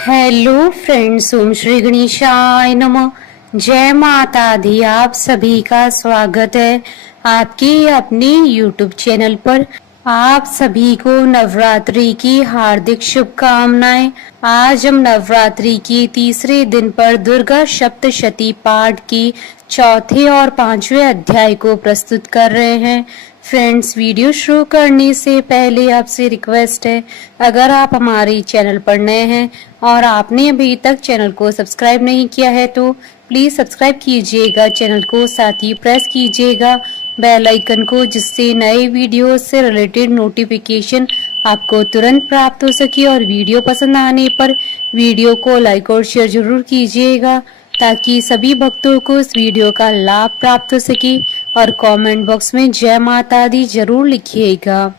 Hello friends, ओम श्री गणेशाय नमः। जय माता दी। आप सभी का स्वागत है आपके अपने यूट्यूब चैनल पर। आप सभी को नवरात्रि की हार्दिक शुभकामनाएं। आज हम नवरात्रि के तीसरे दिन पर दुर्गा सप्तशती पाठ की चौथे और पांचवें अध्याय को प्रस्तुत कर रहे हैं। फ्रेंड्स, वीडियो शुरू करने से पहले आपसे रिक्वेस्ट है, अगर आप हमारे चैनल पर नए हैं और आपने अभी तक चैनल को सब्सक्राइब नहीं किया है तो प्लीज सब्सक्राइब कीजिएगा चैनल को, साथ ही प्रेस कीजिएगा बेल आइकन को, जिससे नए वीडियो से रिलेटेड नोटिफिकेशन आपको तुरंत प्राप्त हो सके। और वीडियो पसंद आने पर वीडियो को लाइक और शेयर जरूर कीजिएगा ताकि सभी भक्तों को इस वीडियो का लाभ प्राप्त हो सके। और कमेंट बॉक्स में जय माता दी जरूर लिखिएगा।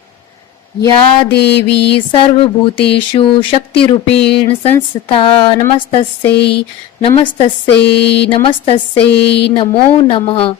या देवी सर्वभूतेषु शक्तिरूपेण संस्थिता नमस्तस्यै नमस्तस्यै नमस्तस्यै नमो नमः।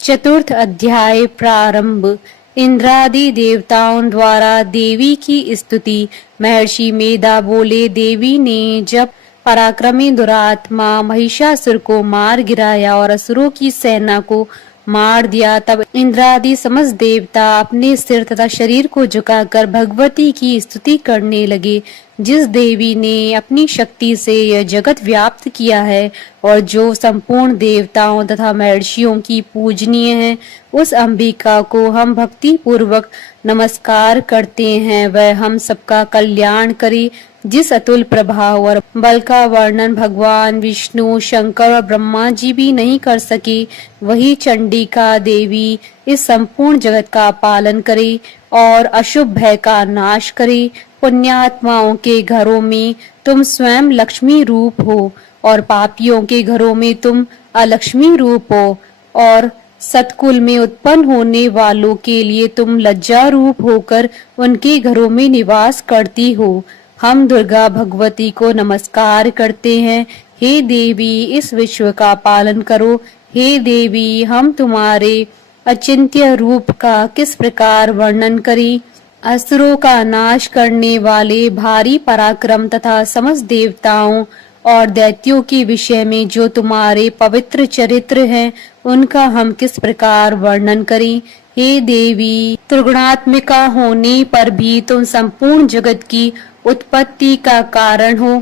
चतुर्थ अध्याय प्रारंभ। इंद्रादि देवताओं द्वारा देवी की स्तुति। महर्षि मेधा बोले, देवी ने जब पराक्रमी दुरात्मा महिषासुर को मार गिराया और असुरों की सेना को मार दिया, तब इंद्रादि समस्त देवता अपने सिर तथा शरीर को झुकाकर भगवती की स्तुति करने लगे। जिस देवी ने अपनी शक्ति से यह जगत व्याप्त किया है और जो संपूर्ण देवताओं तथा महर्षियों की पूजनीय है, उस अंबिका को हम भक्ति पूर्वक नमस्कार करते हैं। वह हम सबका कल्याण करे। जिस अतुल प्रभाव और बल का वर्णन भगवान विष्णु, शंकर और ब्रह्मा जी भी नहीं कर सके, वही चंडिका देवी इस संपूर्ण जगत का पालन करे और अशुभ भय का नाश करे। पुण्यात्माओं के घरों में तुम स्वयं लक्ष्मी रूप हो और पापियों के घरों में तुम अलक्ष्मी रूप हो, और सतकुल में उत्पन्न होने वालों के लिए तुम लज्जा रूप होकर उनके घरों में निवास करती हो। हम दुर्गा भगवती को नमस्कार करते हैं। हे देवी, इस विश्व का पालन करो। हे देवी, हम तुम्हारे अचिंत्य रूप का किस प्रकार वर्णन करें। असुरों का नाश करने वाले भारी पराक्रम तथा समस्त देवताओं और दैत्यों के विषय में जो तुम्हारे पवित्र चरित्र हैं, उनका हम किस प्रकार वर्णन करें। हे देवी, त्रिगुणात्मिका होने पर भी तुम संपूर्ण जगत की उत्पत्ति का कारण हो।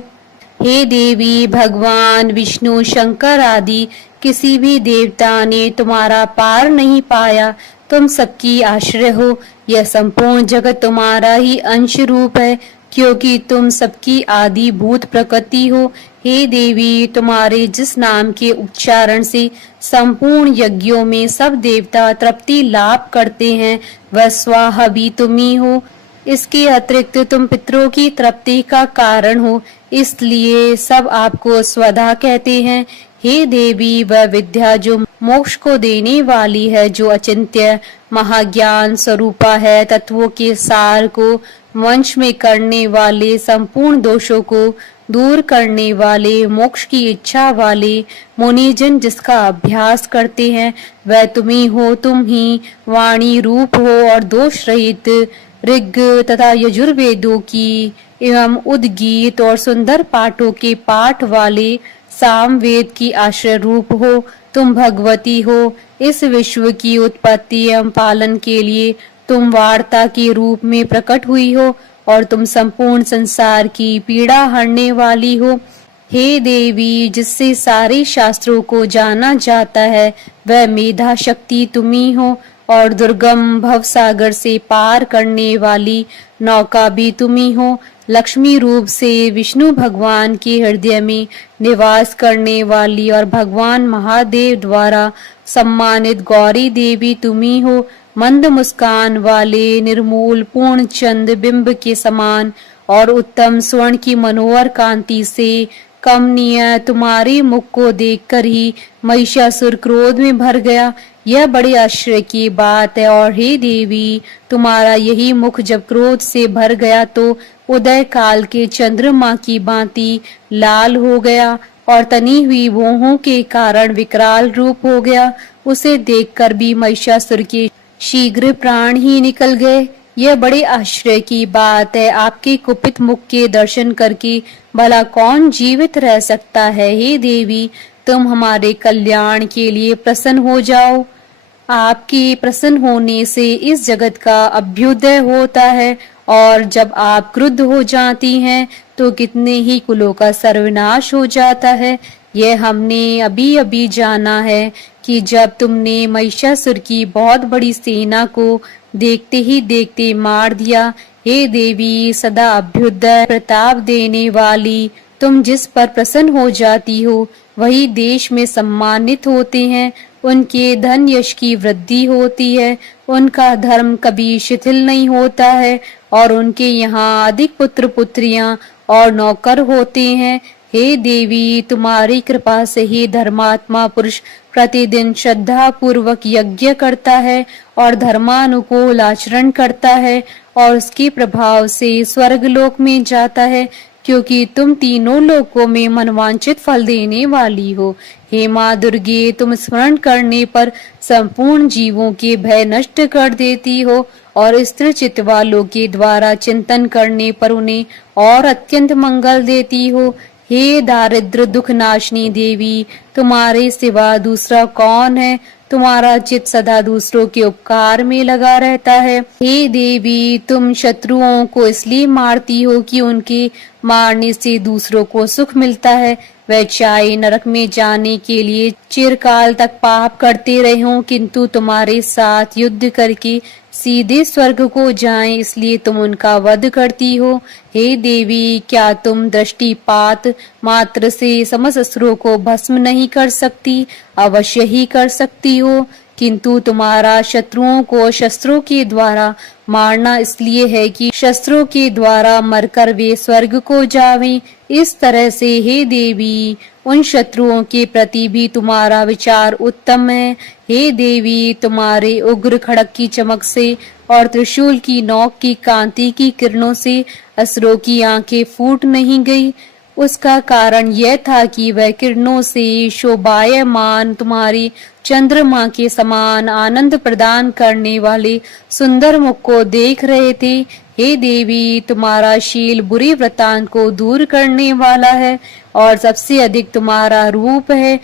हे देवी, भगवान विष्णु, शंकर आदि किसी भी देवता ने तुम्हारा पार नहीं पाया। तुम सबकी आश्रय हो। यह संपूर्ण जगत तुम्हारा ही अंश रूप है, क्योंकि तुम सबकी आदि भूत प्रकृति हो। हे देवी, तुम्हारे जिस नाम के उच्चारण से संपूर्ण यज्ञों में सब देवता तृप्ति लाभ करते हैं, वह स्वाहा भी तुम ही हो। इसके अतिरिक्त तुम पितरों की तृप्ति का कारण हो, इसलिए सब आपको स्वधा कहते हैं। हे देवी, वह विद्या जो मोक्ष को देने वाली है, जो अचिंत्य महाज्ञान स्वरूपा है, तत्वों के सार को वंश में करने वाले, संपूर्ण दोषों को दूर करने वाले, मोक्ष की इच्छा वाले मुनिजन जिसका अभ्यास करते हैं, वह तुम ही हो। तुम ही वाणी रूप हो और दोष रहित ऋग तथा यजुर्वेदों की एवं उद्गीत और सुंदर पाठों के पाठ वाले सामवेद की आश्रय रूप हो। तुम भगवती हो। इस विश्व की उत्पत्ति एवं पालन के लिए तुम वार्ता के रूप में प्रकट हुई हो और तुम संपूर्ण संसार की पीड़ा हरने वाली हो। हे देवी, जिससे सारे शास्त्रों को जाना जाता है, वह मेधा शक्ति तुम ही हो और दुर्गम भव सागर से पार करने वाली नौका भी तुम ही हो। लक्ष्मी रूप से विष्णु भगवान के हृदय में निवास करने वाली और भगवान महादेव द्वारा सम्मानित गौरी देवी तुम ही हो। मंद मुस्कान वाले निर्मूल पूर्ण चंद बिंब के समान और उत्तम स्वर्ण की मनोहर कांति से कमनीय तुम्हारे मुख को देखकर ही महिषासुर क्रोध में भर गया। यह बड़े आश्चर्य की बात है। और हे देवी, तुम्हारा यही मुख जब क्रोध से भर गया तो उदय काल के चंद्रमा की भांति लाल हो गया और तनी हुई भौहों के कारण विकराल रूप हो गया। उसे देखकर भी महिषासुर के शीघ्र प्राण ही निकल गए। यह बड़े आश्चर्य की बात है। आपके कुपित मुख के दर्शन करके भला कौन जीवित रह सकता है। हे देवी, तुम हमारे कल्याण के लिए प्रसन्न हो जाओ। आपके प्रसन्न होने से इस जगत का अभ्युदय होता है, और जब आप क्रुद्ध हो जाती हैं तो कितने ही कुलों का सर्वनाश हो जाता है। यह हमने अभी अभी जाना है कि जब तुमने महिषासुर की बहुत बड़ी सेना को देखते ही देखते मार दिया। हे देवी, सदा अभ्युदय प्रताप देने वाली, तुम जिस पर प्रसन्न हो जाती हो वही देश में सम्मानित होते हैं। उनके धन यश की वृद्धि होती है, उनका धर्म कभी शिथिल नहीं होता है, और उनके यहाँ अधिक पुत्र पुत्रियां और नौकर होते हैं। हे देवी, तुम्हारी कृपा से ही धर्मात्मा पुरुष प्रतिदिन श्रद्धा पूर्वक यज्ञ करता है और धर्मानुकूल आचरण करता है, और उसके प्रभाव से स्वर्गलोक में जाता है, क्योंकि तुम तीनों लोकों में मनवांचित फल देने वाली हो। हे माँ दुर्गे, तुम स्मरण करने पर संपूर्ण जीवों के भय नष्ट कर देती हो, और स्थिर चित्त वालों के द्वारा चिंतन करने पर उन्हें और अत्यंत मंगल देती हो। हे दारिद्र दुख नाशनी देवी, तुम्हारे सिवा दूसरा कौन है। तुम्हारा चित्त सदा दूसरों के उपकार में लगा रहता है। हे देवी, तुम शत्रुओं को इसलिए मारती हो कि उनके मारने से दूसरों को सुख मिलता है। वह चाहे नरक में जाने के लिए चिरकाल तक पाप करते रहे हों, किंतु तुम्हारे साथ युद्ध करके सीधे स्वर्ग को जाएं, इसलिए तुम उनका वध करती हो। हे देवी, क्या तुम दृष्टिपात मात्र से समस्त असुरों को भस्म नहीं कर सकती? अवश्य ही कर सकती हो, किंतु तुम्हारा शत्रुओं को शस्त्रों के द्वारा मारना इसलिए है कि शस्त्रों के द्वारा मरकर वे स्वर्ग को जावें। इस तरह से हे देवी, उन शत्रुओं के प्रति भी तुम्हारा विचार उत्तम है। हे देवी, तुम्हारे उग्र खड़क की चमक से और त्रिशूल की नोक की कांति की किरणों से असुरों की आंखें फूट नहीं गई। उसका कारण यह था कि वह किरणों से शोभायमान तुम्हारी चंद्रमा के समान आनंद प्रदान करने वाले सुंदर मुख को देख रहे थे। हे देवी, तुम्हारा शील बुरे वृतांत को दूर करने वाला है, और सबसे अधिक तुम्हारा रूप है,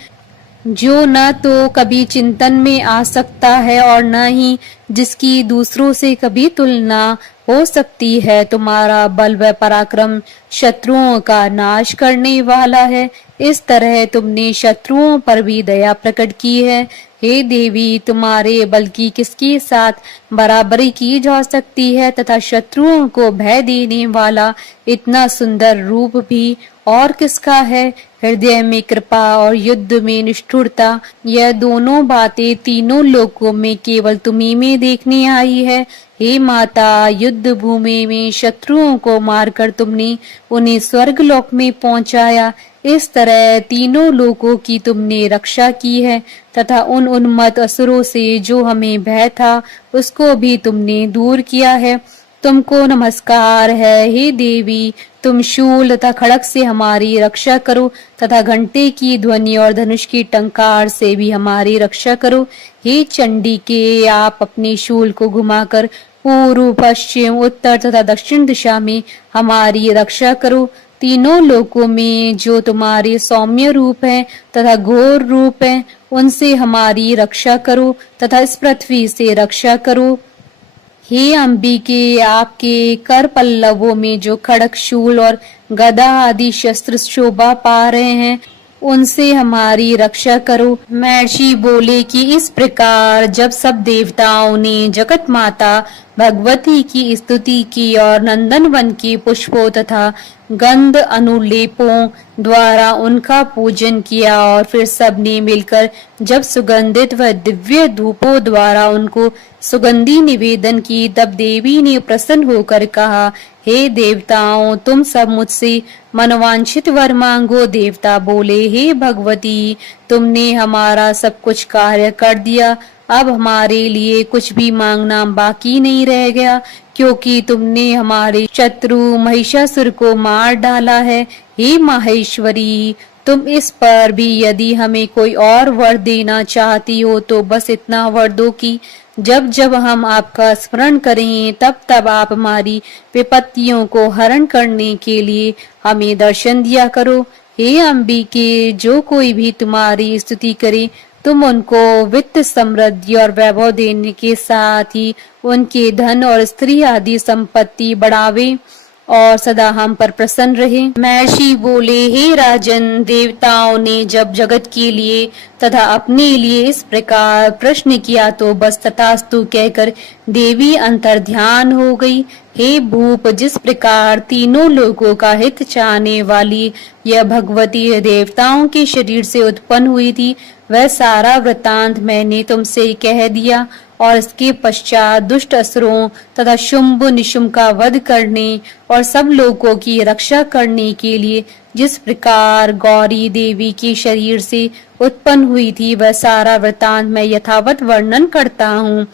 जो न तो कभी चिंतन में आ सकता है और न ही जिसकी दूसरों से कभी तुलना हो सकती है। तुम्हारा बल व पराक्रम शत्रुओं का नाश करने वाला है। इस तरह तुमने शत्रुओं पर भी दया प्रकट की है। हे देवी, तुम्हारे बल की किसके साथ बराबरी की जा सकती है, तथा शत्रुओं को भय देने वाला इतना सुंदर रूप भी और किसका है। हृदय में कृपा और युद्ध में निष्ठुरता, यह दोनों बातें तीनों लोकों में केवल तुम्ही में देखने आई है। हे माता, युद्ध भूमि में शत्रुओं को मारकर तुमने उन्हें स्वर्ग लोक में पहुंचाया। इस तरह तीनों लोकों की तुमने रक्षा की है, तथा उन उन्मत्त असुरों से जो हमें भय था उसको भी तुमने दूर किया है। तुमको नमस्कार है। हे देवी, तुम शूल तथा खड़ग से हमारी रक्षा करो, तथा घंटे की ध्वनि और धनुष की टंकार से भी हमारी रक्षा करो। हे चंडी के, आप अपने शूल को घुमाकर पूर्व पश्चिम उत्तर तथा दक्षिण दिशा में हमारी रक्षा करो। तीनों लोकों में जो तुम्हारे सौम्य रूप हैं तथा घोर रूप हैं, उनसे हमारी रक्षा करो, तथा इस पृथ्वी से रक्षा करो। हे अंबिके, आपके कर पल्लवों में जो खड़ग शूल और गदा आदि शस्त्र शोभा पा रहे हैं, उनसे हमारी रक्षा करो। महर्षि बोले कि इस प्रकार जब सब देवताओं ने जगत माता भगवती की स्तुति की और नंदन वन के पुष्पों तथा गंध अनुलेपों द्वारा उनका पूजन किया, और फिर सबने मिलकर जब सुगंधित व दिव्य धूपों द्वारा उनको सुगंधी निवेदन की, तब देवी ने प्रसन्न होकर कहा, हे देवताओं, तुम सब मुझसे मनवांछित वर मांगो। देवता बोले, हे भगवती, तुमने हमारा सब कुछ कार्य कर दिया, अब हमारे लिए कुछ भी मांगना बाकी नहीं रह गया, क्योंकि तुमने हमारे शत्रु महिषासुर को मार डाला है। हे माहेश्वरी, तुम इस पर भी यदि हमें कोई और वर देना चाहती हो तो बस इतना वर दो कि जब जब हम आपका स्मरण करें तब तब आप हमारी विपत्तियों को हरण करने के लिए हमें दर्शन दिया करो। हे अंबिके, जो कोई भी तुम्हारी स्तुति करे तुम उनको वित्त समृद्धि और वैभव देने के साथ ही उनके धन और स्त्री आदि संपत्ति बढ़ावे और सदा हम पर प्रसन्न रहे। महर्षि बोले, हे राजन, देवताओं ने जब जगत के लिए तथा अपने लिए इस प्रकार प्रश्न किया तो बस तथास्तु कहकर देवी अंतर्ध्यान हो गई। हे भूप, जिस प्रकार तीनों लोगों का हित चाहने वाली यह भगवती देवताओं के शरीर से उत्पन्न हुई थी, वह सारा वृतांत मैंने तुमसे कह दिया। और इसके पश्चात दुष्ट असुरों तथा शुंभ निशुंभ का वध करने और सब लोगों की रक्षा करने के लिए जिस प्रकार गौरी देवी के शरीर से उत्पन्न हुई थी, वह सारा वृतांत मैं यथावत वर्णन करता हूँ।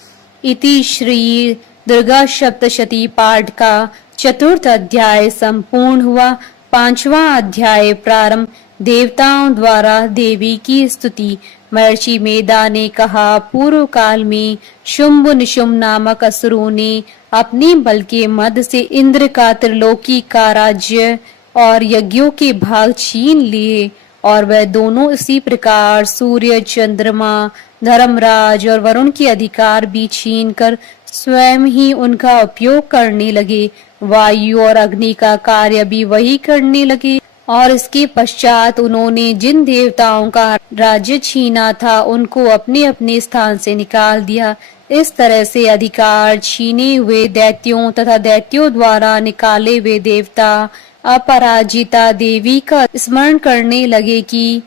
इति श्री दुर्गा सप्तशती पाठ का चतुर्थ अध्याय संपूर्ण हुआ। पांचवा अध्याय प्रारंभ। देवताओं द्वारा देवी की स्तुति। महर्षि मेधा ने कहा, पूर्व काल में शुंभ निशुंभ नामक असुरों ने अपने बल के मद से इंद्र का त्रिलोकी का राज्य और यज्ञों के भाग छीन लिए, और वह दोनों इसी प्रकार सूर्य, चंद्रमा, धर्मराज और वरुण के अधिकार भी छीन कर स्वयं ही उनका उपयोग करने लगे। वायु और अग्नि का कार्य भी वही करने लगे, और इसके पश्चात उन्होंने जिन देवताओं का राज्य छीना था उनको अपने अपने स्थान से निकाल दिया। इस तरह से अधिकार छीने हुए दैत्यों तथा दैत्यों द्वारा निकाले हुए देवता अपराजिता देवी का स्मरण करने लगे कि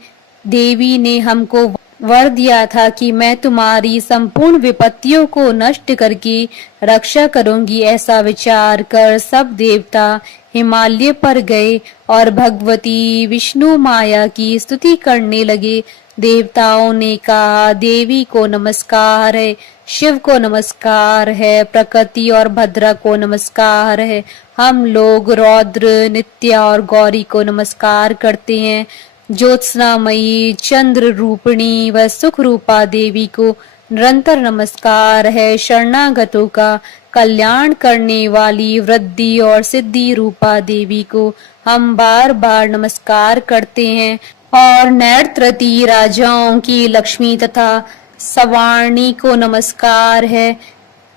देवी ने हमको वर दिया था कि मैं तुम्हारी संपूर्ण विपत्तियों को नष्ट करके रक्षा करूंगी। ऐसा विचार कर सब देवता हिमालय पर गए और भगवती विष्णु माया की स्तुति करने लगे। देवताओं ने कहा, देवी को नमस्कार है, शिव को नमस्कार है, प्रकृति और भद्रा को नमस्कार है। हम लोग रौद्र, नित्या और गौरी को नमस्कार करते हैं। ज्योत्सनामयी, चंद्र रूपिणी व सुख रूपा देवी को निरंतर नमस्कार है। शरणागतों का कल्याण करने वाली वृद्धि और सिद्धि रूपा देवी को हम बार बार नमस्कार करते हैं। और नैत्रती राजाओं की लक्ष्मी तथा सवाणी को नमस्कार है।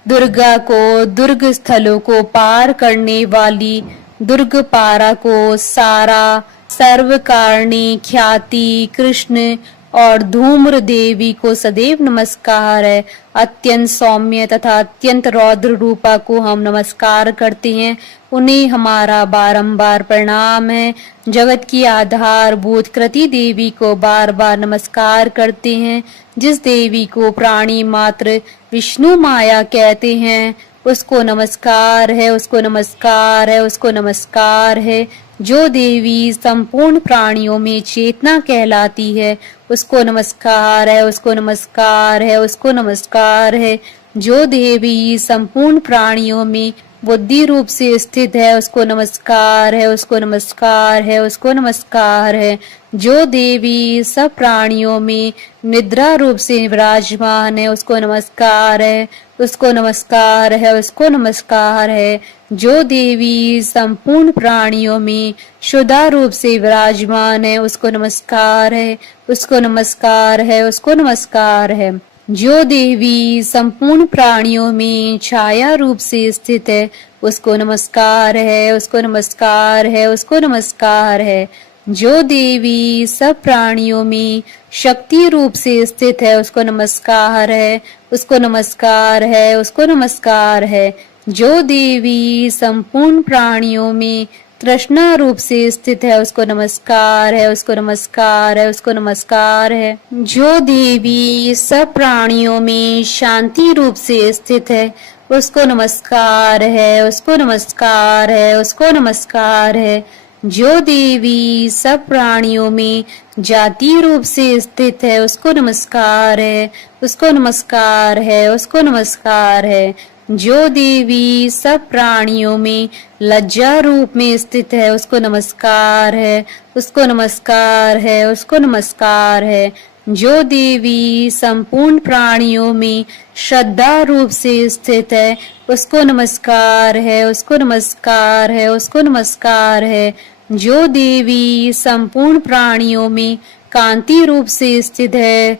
दुर्गा को दुर्ग स्थलों को पार करने वाली दुर्ग पारा को सारा, सर्वकारिणी ख्याति कृष्ण और धूम्र देवी को सदैव नमस्कार है। अत्यंत सौम्य तथा अत्यंत रौद्र रूपा को हम नमस्कार करते हैं, उन्हें हमारा बारंबार प्रणाम है। जगत की आधारभूत कृति देवी को बार बार नमस्कार करते हैं। जिस देवी को प्राणी मात्र विष्णु माया कहते हैं उसको नमस्कार है, उसको नमस्कार है, उसको नमस्कार है। जो देवी संपूर्ण प्राणियों में चेतना कहलाती है उसको नमस्कार है, उसको नमस्कार है, उसको नमस्कार है। जो देवी संपूर्ण प्राणियों में बुद्धि रूप से स्थित है उसको नमस्कार है, उसको नमस्कार है, उसको नमस्कार है। जो देवी सब प्राणियों में निद्रा रूप से विराजमान है उसको नमस्कार है, उसको नमस्कार है, उसको नमस्कार है। जो देवी संपूर्ण प्राणियों में शुद्धा रूप से विराजमान है उसको नमस्कार है, उसको नमस्कार है, उसको नमस्कार है। जो देवी संपूर्ण प्राणियों में छाया रूप से स्थित है उसको नमस्कार है, उसको नमस्कार है, उसको नमस्कार है। जो देवी सब प्राणियों में शक्ति रूप से स्थित है उसको नमस्कार है, उसको नमस्कार है, उसको नमस्कार है। जो देवी संपूर्ण प्राणियों में तृष्णा रूप से स्थित है उसको नमस्कार है, उसको नमस्कार है, उसको नमस्कार है। जो देवी सब प्राणियों में शांति रूप से स्थित है उसको नमस्कार है, उसको नमस्कार है, उसको नमस्कार है। जो देवी सब प्राणियों में जाति रूप से स्थित है उसको नमस्कार है, उसको नमस्कार है, उसको नमस्कार है। जो देवी सब प्राणियों में लज्जा रूप में स्थित है उसको नमस्कार है, उसको नमस्कार है, उसको नमस्कार है। जो देवी संपूर्ण प्राणियों में श्रद्धा रूप से स्थित है, उसको नमस्कार है, उसको नमस्कार है, उसको नमस्कार है। जो देवी संपूर्ण प्राणियों में कांति रूप से स्थित है,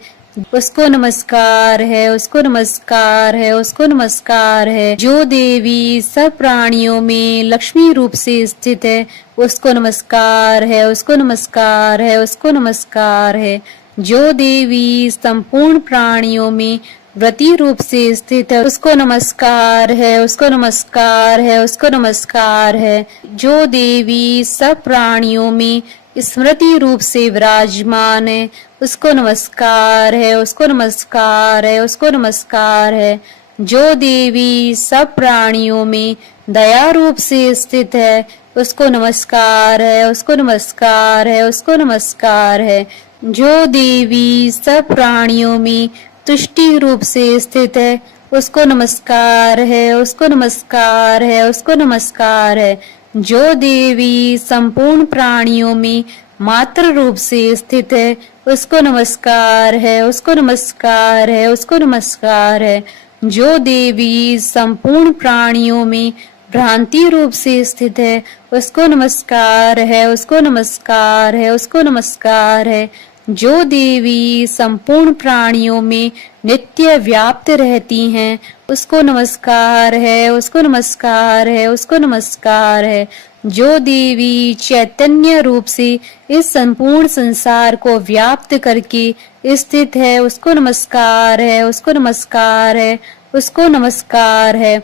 उसको नमस्कार है, उसको नमस्कार है, उसको नमस्कार है। जो देवी सब प्राणियों में लक्ष्मी रूप से स्थित है, उसको नमस्कार है, उसको नमस्कार है, उसको नमस्कार है। जो देवी संपूर्ण प्राणियों में व्रती रूप से स्थित है, उसको नमस्कार है, उसको नमस्कार है, उसको नमस्कार है। जो देवी सब प्राणियों में स्मृति रूप से विराजमान है, उसको नमस्कार है, उसको नमस्कार है, उसको नमस्कार है। जो देवी सब प्राणियों में दया रूप से स्थित है, उसको नमस्कार है, उसको नमस्कार है, उसको नमस्कार है। जो देवी सब प्राणियों में तुष्टि रूप से स्थित है, उसको नमस्कार है, उसको नमस्कार है, उसको नमस्कार है। जो देवी संपूर्ण प्राणियों में मात्र रूप से स्थित है, उसको नमस्कार है, उसको नमस्कार है, उसको नमस्कार है। जो देवी संपूर्ण प्राणियों में भ्रांति रूप से स्थित है, उसको नमस्कार है, उसको नमस्कार है, उसको नमस्कार है। जो देवी संपूर्ण प्राणियों में नित्य व्याप्त रहती हैं, उसको नमस्कार है, उसको नमस्कार है, उसको नमस्कार है। जो देवी चैतन्य रूप से इस संपूर्ण संसार को व्याप्त करके स्थित है, उसको नमस्कार है, उसको नमस्कार है, उसको नमस्कार है।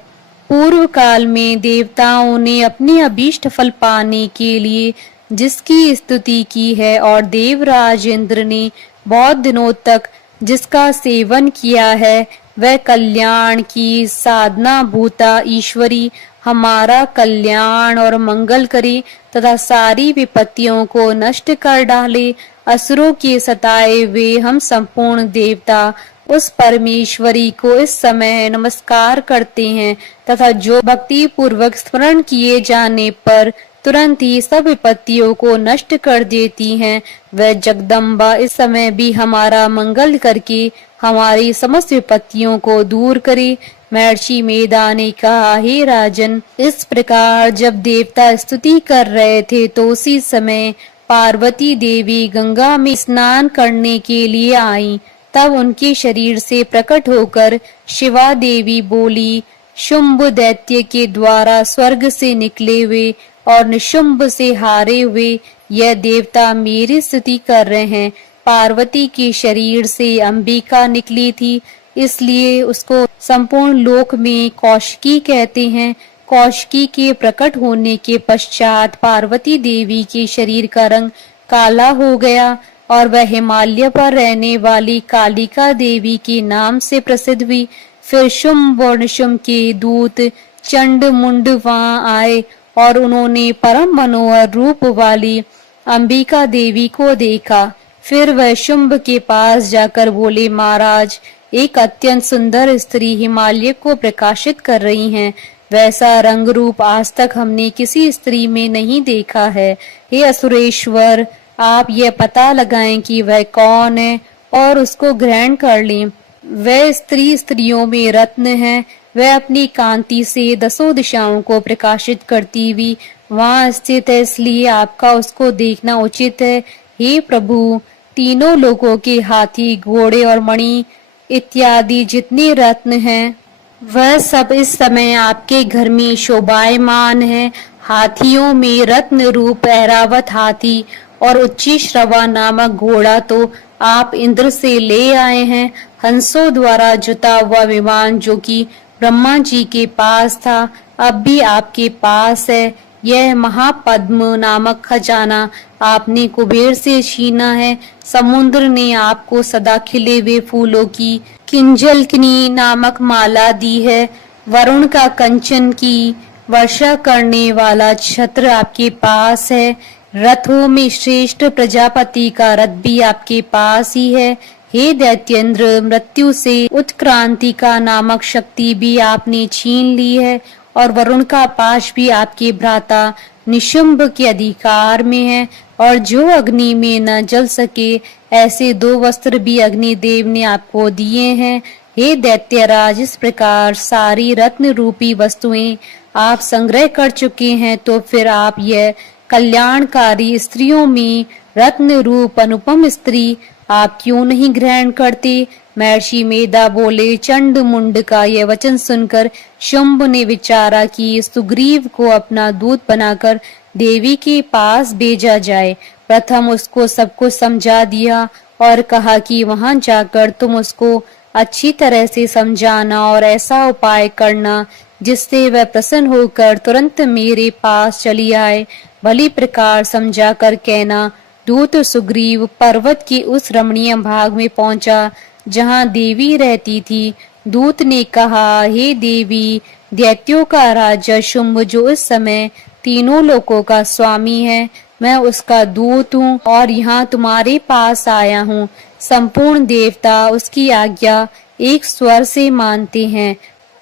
पूर्व काल में देवताओं ने अपने अभीष्ट फल पाने के लिए जिसकी स्तुति की है और देवराज इंद्र ने बहुत दिनों तक जिसका सेवन किया है, वह कल्याण की साधना भूता ईश्वरी हमारा कल्याण और मंगल करे तथा सारी विपत्तियों को नष्ट कर डाले। असुरों के सताए हुए हम संपूर्ण देवता उस परमेश्वरी को इस समय नमस्कार करते हैं तथा जो भक्ति पूर्वक स्मरण किए जाने पर तुरंत ही सब विपत्तियों को नष्ट कर देती हैं, वह जगदम्बा इस समय भी हमारा मंगल करके हमारी समस्त विपत्तियों को दूर करे। महर्षि मेधा ने कहा, हे राजन, इस प्रकार जब देवता स्तुति कर रहे थे तो उसी समय पार्वती देवी गंगा में स्नान करने के लिए आई। तब उनके शरीर से प्रकट होकर शिवा देवी बोली, शुंभ दैत्य के द्वारा स्वर्ग से निकले हुए और निशुंभ से हारे हुए यह देवता मेरी स्तुति कर रहे हैं। पार्वती के शरीर से अंबिका निकली थी, इसलिए उसको संपूर्ण लोक में कौशिकी कहते हैं। कौशिकी के प्रकट होने के पश्चात पार्वती देवी के शरीर का रंग काला हो गया और वह हिमालय पर रहने वाली कालिका देवी के नाम से प्रसिद्ध हुई। फिर शुंभ और निशुंभ के दूत चंड मुंड वहां आए और उन्होंने परम मनोहर रूप वाली अंबिका देवी को देखा। फिर वह शुंभ के पास जाकर बोले, महाराज, एक अत्यंत सुंदर स्त्री हिमालय को प्रकाशित कर रही हैं। वैसा रंग रूप आज तक हमने किसी स्त्री में नहीं देखा है। हे असुरेश्वर, आप यह पता लगाएं कि वह कौन है और उसको ग्रहण कर लें। वह स्त्री स्त्रियों में रत्न है। वह अपनी कांति से दसों दिशाओं को प्रकाशित करती हुई वहां स्थित है, इसलिए आपका उसको देखना उचित है। हे प्रभु, तीनों लोगों के हाथी, घोड़े और मणि इत्यादि जितने रत्न हैं, वह सब इस समय आपके घर में शोभायमान है। हाथियों में रत्न रूप ऐरावत हाथी और उच्चीश्रवा नामक घोड़ा तो आप इंद्र से ले आए हैं। हंसों द्वारा जुता हुआ विमान जो कि ब्रह्मा जी के पास था, अब भी आपके पास है। यह महापद्म नामक खजाना आपने कुबेर से छीना है। समुद्र ने आपको सदा खिले हुए फूलों की किंजलकनी नामक माला दी है। वरुण का कंचन की वर्षा करने वाला छत्र आपके पास है। रथों में श्रेष्ठ प्रजापति का रथ भी आपके पास ही है। हे दैत्येंद्र, मृत्यु से उत्क्रांति का नामक शक्ति भी आपने छीन ली है और वरुण का पाश भी आपके भ्राता निशुंभ के अधिकार में है, और जो अग्नि में न जल सके ऐसे 2 वस्त्र भी अग्निदेव ने आपको दिए हैं। हे दैत्यराज, इस प्रकार सारी रत्न रूपी वस्तुएं आप संग्रह कर चुके हैं, तो फिर आप यह कल्याणकारी स्त्रियों में रत्न रूप अनुपम स्त्री आप क्यों नहीं ग्रहण करते? महर्षि मेधा बोले। चंड मुंड का यह वचन सुनकर शुंभ ने विचारा कि सुग्रीव को अपना दूत बनाकर देवी के पास भेजा जाए। प्रथम उसको सब कुछ समझा दिया और कहा कि वहां जाकर तुम उसको अच्छी तरह से समझाना और ऐसा उपाय करना जिससे वह प्रसन्न होकर तुरंत मेरे पास चली आए। भली प्रकार समझा कर कहना। दूत सुग्रीव पर्वत के उस रमणीय भाग में पहुंचा जहां देवी रहती थी। दूत ने कहा, हे देवी, दैत्यों का राजा शुंभ जो इस समय तीनों लोकों का स्वामी है, मैं उसका दूत हूँ और यहाँ तुम्हारे पास आया हूँ। संपूर्ण देवता उसकी आज्ञा एक स्वर से मानते हैं।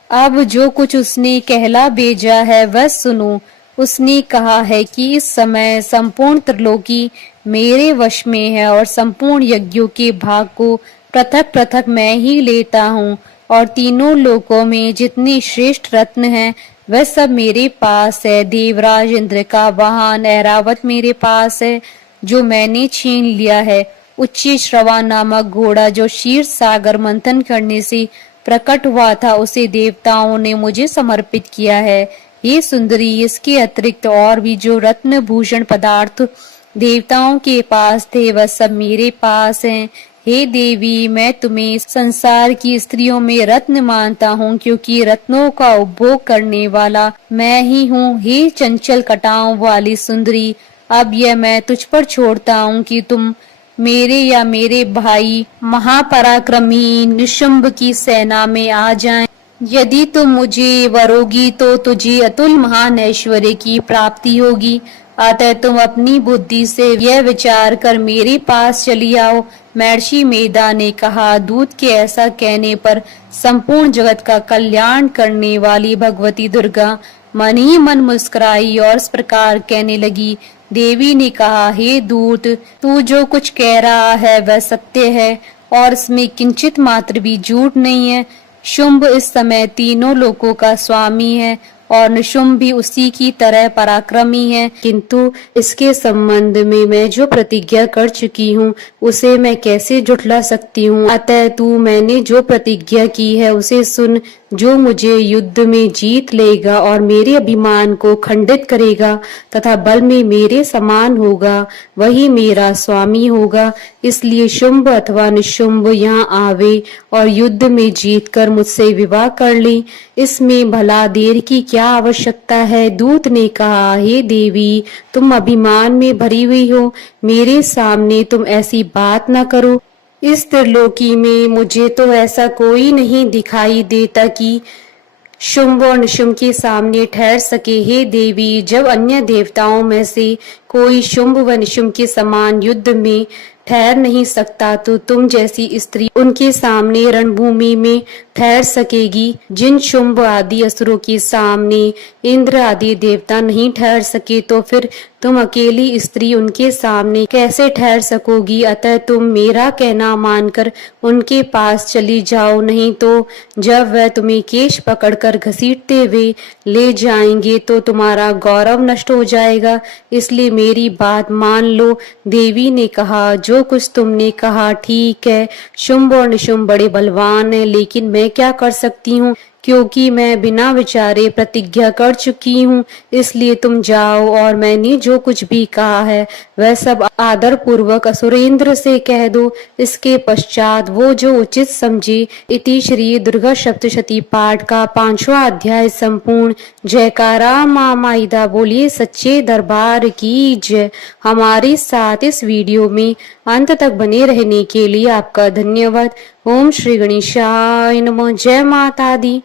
अब जो कुछ उसने कहला भेजा है वह सुनो। उसने कहा है कि इस समय संपूर्ण त्रिलोकी मेरे वश में है और संपूर्ण यज्ञों के भाग को पृथक पृथक मैं ही लेता हूँ, और तीनों लोकों में जितने श्रेष्ठ रत्न हैं वह सब मेरे पास है। देवराज इंद्र का वाहन ऐरावत मेरे पास है जो मैंने छीन लिया है। उच्च श्रवा नामक घोड़ा जो क्षीर सागर मंथन करने से प्रकट हुआ था उसे देवताओं ने मुझे समर्पित किया है। ये सुंदरी, इसके अतिरिक्त और भी जो रत्न भूषण पदार्थ देवताओं के पास थे वह सब मेरे पास हैं। हे देवी, मैं तुम्हें संसार की स्त्रियों में रत्न मानता हूँ, क्योंकि रत्नों का उपभोग करने वाला मैं ही हूँ। हे चंचल कटाओं वाली सुंदरी, अब यह मैं तुझ पर छोड़ता हूँ कि तुम मेरे या मेरे भाई महापराक्रमी निशुंभ की सेना में आ जाएं। यदि तुम मुझे वरोगी तो तुझे अतुल महान ऐश्वर्य की प्राप्ति होगी। अतः तुम अपनी बुद्धि से यह विचार कर मेरे पास चली आओ। महर्षि मेधा ने कहा। दूत के ऐसा कहने पर संपूर्ण जगत का कल्याण करने वाली भगवती दुर्गा मन ही मन मुस्कुराई और इस प्रकार कहने लगी। देवी ने कहा, हे दूत, तू जो कुछ कह रहा है वह सत्य है और इसमें किंचित मात्र भी झूठ नहीं है। शुंभ इस समय तीनों लोकों का स्वामी है और निशुंभ भी उसी की तरह पराक्रमी है, किंतु इसके संबंध में मैं जो प्रतिज्ञा कर चुकी हूँ उसे मैं कैसे झुठला सकती हूँ। अतः तू मैंने जो प्रतिज्ञा की है उसे सुन। जो मुझे युद्ध में जीत लेगा और मेरे अभिमान को खंडित करेगा तथा बल में मेरे समान होगा वही मेरा स्वामी होगा। इसलिए शुंभ अथवा निशुंभ यहाँ आवे और युद्ध में जीतकर मुझसे विवाह कर ले। इसमें भला देर की क्या आवश्यकता है? दूत ने कहा, हे देवी, तुम अभिमान में भरी हुई हो, मेरे सामने तुम ऐसी बात न करो। इस त्रिलोकी में मुझे तो ऐसा कोई नहीं दिखाई देता कि शुंभ और निशुंभ के सामने ठहर सके। हे देवी, जब अन्य देवताओं में से कोई शुंभ व निशुंभ के समान युद्ध में ठहर नहीं सकता तो तुम जैसी स्त्री उनके सामने रणभूमि में ठहर सकेगी। जिन शुंभ आदि असुरों के सामने इंद्र आदि देवता नहीं ठहर सके तो फिर तुम अकेली स्त्री उनके सामने कैसे ठहर सकोगी? अतः तुम मेरा कहना मानकर उनके पास चली जाओ, नहीं तो जब वह तुम्हें केश पकड़कर घसीटते हुए ले जाएंगे तो तुम्हारा गौरव नष्ट हो जाएगा। इसलिए मेरी बात मान लो। देवी ने कहा, जो कुछ तुमने कहा ठीक है। शुंभ और निशुंभ बड़े बलवान हैं, लेकिन मैं क्या कर सकती हूँ, क्योंकि मैं बिना विचारे प्रतिज्ञा कर चुकी हूँ। इसलिए तुम जाओ और मैंने जो कुछ भी कहा है वह सब आदर पूर्वक असुरेंद्र से कह दो। इसके पश्चात वो जो उचित समझे। इति श्री दुर्गा सप्तशती पाठ का 5वां अध्याय संपूर्ण। जयकारा माँ माइदा बोलिए सच्चे दरबार की जय। हमारे साथ इस वीडियो में अंत तक बने रहने के लिए आपका धन्यवाद। ओम श्री गणेशाय नमः। जय माता दी।